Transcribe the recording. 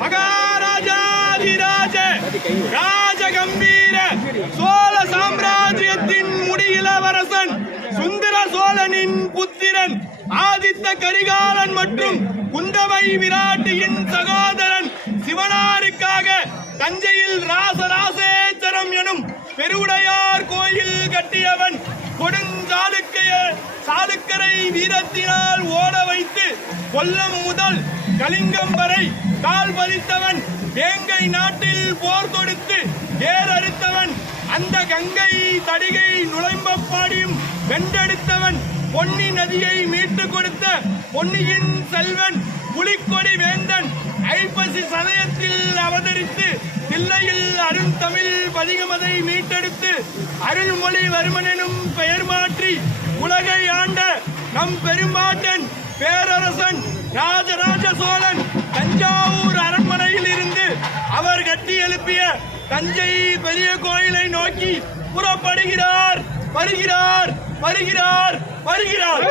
மகாராஜாதிராஜ ராஜகம்பீர சோழ சாம்ராஜ்யத்தின் முடியிலவரசன் சுந்தர சோழனின் புத்திரன் ஆதித்த கரிகாலன் மற்றும் குந்தவை விராட்டியின் சகோதரன் சிவனாருக்காக தஞ்சையில் ராசராசேச்சரம் எனும் பெருவுடையார் கோயில் கட்டியவன். சாளுக்கரை வீரத்தினால் ஓட வைத்து கொல்லம் முதல் கலிங்கம் வரை கால் பதித்தவன். வேங்கை நாட்டில் போர் தொடுத்து ஏறறுத்தவன். அந்த கங்கை தடிகை நுழைம்பப்பாடியும் வென்றெடுத்தவன். பொன்னி நதியை மீட்டு கொடுத்த பொன்னியின் செல்வன். புலிக்கொடி வேந்தன் ஐப்பசி சதயத்தில் அவதரித்து தில்லையில் அருண்தமிழ் பதிகமதை மீட்டெடுத்து அருள்மொழி வர்மனும் பெயர் மாற்றி உலகை ஆண்ட நம் பெரும்பாட்டன் பேரரசன் ராஜராஜ சோழன் தஞ்சாவூர் அரண்மனையில் இருந்து அவர் கட்டி எழுப்பிய தஞ்சை பெரிய கோயிலை நோக்கி புறப்படுகிறார். வருகிறார் வருகிறார் வருகிறார்.